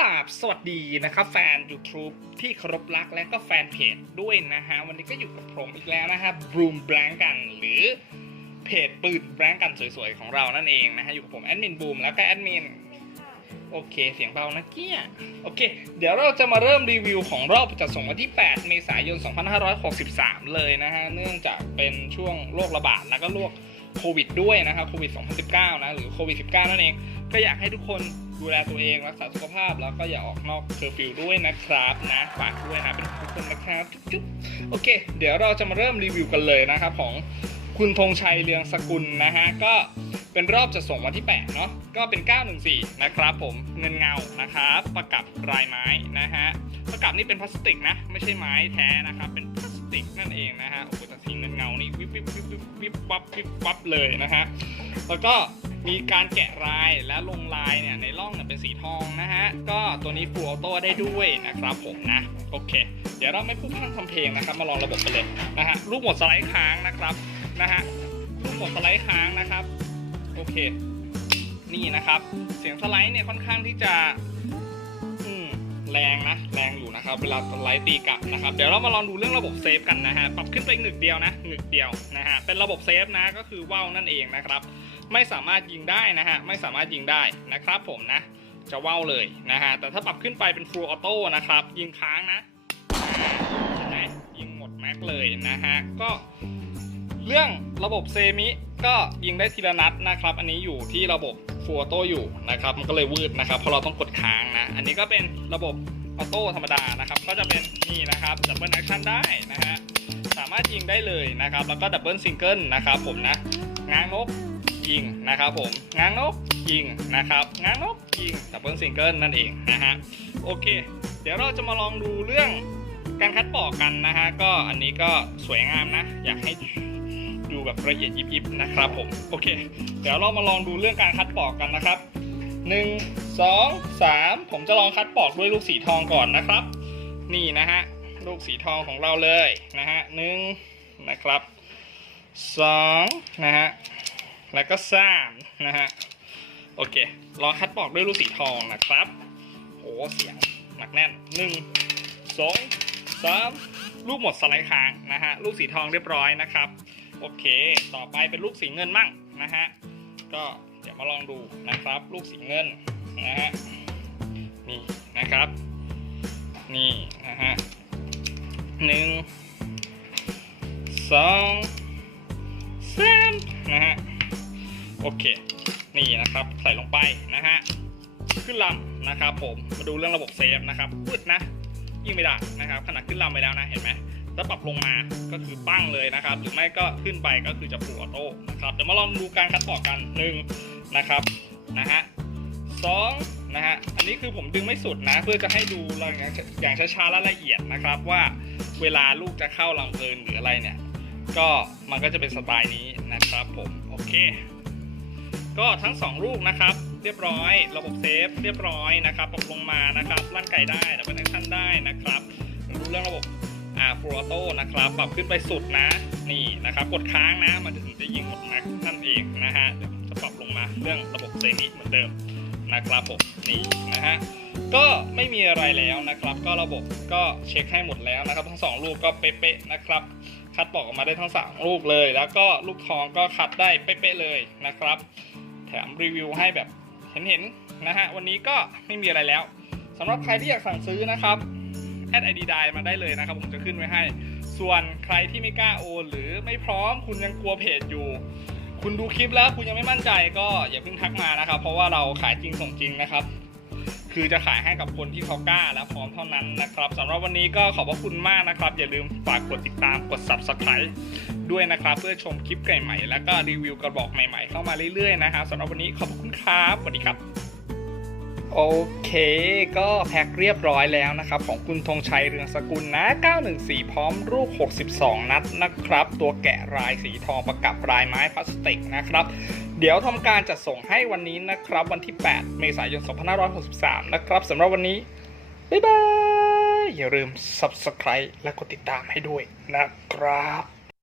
ราบสวัสดีนะครับแฟน YouTube ที่เคารพรักและก็แฟนเพจด้วยนะฮะ วันนี้ก็อยู่กับผมอีกแล้วนะครับบรูมแบงกันหรือเพจปืนแบงกันสวยๆ ของเรานั่นเองนะฮะ อยู่กับผมแอดมินบูมแล้วก็แอดมินโอเค เสียงเบานะเกี้ย โอเค เดี๋ยวเราจะมาเริ่มรีวิวของรอบจัดส่งวันที่ 8 เมษายน 2563 เลยนะฮะ เนื่องจากเป็นช่วงโรคระบาดแล้วก็โรคโควิดด้วยนะครับโควิด 2019 นะ หรือโควิด 19 นั่นเอง ก็อยากให้ทุกคน ดูแลตัวเองรักษาสุขภาพแล้วก็อย่าออกนอกเคอร์ฟิวด้วยนะครับนะฝากด้วยนะเป็นทุกคนนะครับจุ๊บๆโอเค เดี๋ยวเราจะมาเริ่มรีวิวกันเลยนะครับของคุณธงชัยเรืองสกุลนะฮะก็เป็นรอบจะส่งวันที่ 8 เนาะก็เป็น 914 นะครับผมเงินเงานะครับประกับรายไม้นะฮะประกับนี่เป็นพลาสติกนะ ไม่ใช่ไม้แท้นะครับ เป็นพลาสติกนั่นเองนะฮะโอ้โหแต่สีเงินเงานี่วิบวิบวิบวิบวับวิบวับเลยนะฮะแล้วก็ มีการแกะลายและลงลายเนี่ยในร่องเนี่ยเป็นสีทองนะฮะ ก็ตัวนี้ฟูลออโต้ได้ด้วยนะครับผมนะ โอเค เดี๋ยวเราไม่พูดพร่ำทำเพลงนะครับ มาลองระบบกันเลยนะฮะ ลูกหมดสไลด์ค้างนะครับนะฮะ ลูกหมดสไลด์ค้างนะครับ โอเค นี่นะครับ เสียงสไลด์เนี่ยค่อนข้างที่จะแรงนะแรงอยู่นะครับเวลาสไลด์ตีกลับนะครับเดี๋ยวเรามาลองดูเรื่องระบบเซฟกันนะฮะปรับขึ้นไปหนึ่งเดียวนะหนึ่งเดียวนะฮะเป็นระบบเซฟนะก็คือว่าวนั่นเองนะครับ ไม่สามารถยิงได้นะฮะไม่สามารถยิงได้นะครับผมนะจะว่าวเลยนะฮะแต่ถ้าปรับขึ้นไปเป็น full auto นะครับยิงค้างนะนไหมยิงหมดแม็กเลยนะฮะก็เรื่องระบบเซมิก็ยิงได้ทีละนัดนะครับ อันนี้อยู่ที่ระบบฟูออโต้อยู่นะครับ มันก็เลยวืดนะครับ เพราะเราต้องกดค้างนะ อันนี้ก็เป็นระบบออโต้ธรรมดานะครับ ก็จะเป็นนี่นะครับดับเบิลแอคชั่นได้นะฮะ สามารถยิงได้เลยนะครับ แล้วก็ดับเบิลซิงเกิลนะครับผมนะ ง้างนก ยิงนะครับผมง้างนกยิงนะครับง้างนกยิงดับเบิลซิงเกิลนั่นเองนะฮะโอเค เดี๋ยวเราจะมาลองดูเรื่องการคัดปอกกันนะฮะก็อันนี้ก็สวยงามนะ อยากให้ดูแบบละเอียดยิบๆนะครับผมโอเค เดี๋ยวเรามาลองดูเรื่องการคัดปอกกันนะครับ 1 2 3 ผมจะลองคัดปอกด้วยลูกสีทองก่อนนะครับ นี่นะฮะลูกสีทองของเราเลยนะฮะหนึ่งนะครับสองนะฮะ แล้วก็สามนะฮะ โอเคลองคัดปอกด้วยลูกสีทองนะครับโอ้เสียงหนักแน่นหนึ่งสองสามลูกหมดสไลด์ค้างนะฮะ ลูกสีทองเรียบร้อยนะครับ โอเค ต่อไปเป็นลูกสีเงินมั่งนะฮะ ก็เดี๋ยวมาลองดูนะครับ ลูกสีเงินนะฮะ นี่นะครับ นี่นะฮะหนึ่งสอง โอเค นี่นะครับ ใส่ลงไปนะฮะ ขึ้นลำนะครับผม มาดูเรื่องระบบเซฟนะครับพืดนะ ยิ่งไม่ได้นะครับ ขนาดขึ้นลำไปแล้วนะ เห็นไหมถ้าปรับลงมาก็คือปั้งเลยนะครับ หรือไม่ก็ขึ้นไปก็คือจะฟูออโต้นะครับ เดี๋ยวมาลองดูการคัดต่อกันหนึ่งนะครับนะฮะสองนะฮะ อันนี้คือผมดึงไม่สุดนะ เพื่อจะให้ดูอย่างช้าๆและละเอียดนะครับ ว่าเวลาลูกจะเข้าลังเพลินหรืออะไรเนี่ย ก็มันก็จะเป็นสไตล์นี้นะครับผม โอเค ก็ทั้งสองลูกนะครับ เรียบร้อย ระบบเซฟเรียบร้อยนะครับปรับลงมานะครับลั่นไก่ได้ดับเบิลแอคชั่นได้นะครับรู้เรื่องระบบอ่าฟูออโต้นะครับปรับขึ้นไปสุดนะนี่นะครับ กดค้างนะมันถึงจะยิงหมดแม็กนั่นเองนะฮะเดี๋ยวผมจะปรับลงมาเรื่องระบบเซมิเหมือนเดิมนะครับผมนี่นะฮะก็ไม่มีอะไรแล้วนะครับ ก็ระบบก็เช็คให้หมดแล้วนะครับ ทั้งสองลูกก็เป๊ะๆนะครับ คัดปอกออกมาได้ทั้งสามลูกเลย แล้วก็ลูกทองก็คัดได้เป๊ะๆเลยนะครับ แถมรีวิวให้แบบเห็นๆนะฮะวันนี้ก็ไม่มีอะไรแล้วสำหรับใครที่อยากสั่งซื้อนะครับแอดไอดีไดมาได้เลยนะครับ ผมจะขึ้นไว้ให้ ส่วนใครที่ไม่กล้าโอนหรือไม่พร้อมคุณยังกลัวเพจอยู่ คุณดูคลิปแล้วคุณยังไม่มั่นใจก็อย่าเพิ่งทักมานะครับ เพราะว่าเราขายจริงส่งจริงนะครับ คือจะขายให้กับคนที่เขากล้าและพร้อมเท่านั้นนะครับสำหรับวันนี้ก็ขอบพระคุณมากนะครับ อย่าลืมฝากกดติดตามกด subscribe ด้วยนะครับ เพื่อชมคลิปใหม่ๆแล้วก็รีวิวกระบอกใหม่ๆ เข้ามาเรื่อยๆนะครับสำหรับวันนี้ขอบคุณครับสวัสดีครับ โอเค ก็แพ็คเรียบร้อยแล้วนะครับ ของคุณธงชัยเรืองสกุลนะ 914 พร้อมรูป62 นัดนะครับ ตัวแกะลายสีทองประกับลายไม้พลาสติกนะครับ เดี๋ยวทำการจัดส่งให้วันนี้นะครับ วันที่ 8 เมษายน 2563 นะครับสำหรับวันนี้ บ๊ายบาย อย่าลืม Subscribe และกดติดตามให้ด้วยนะครับ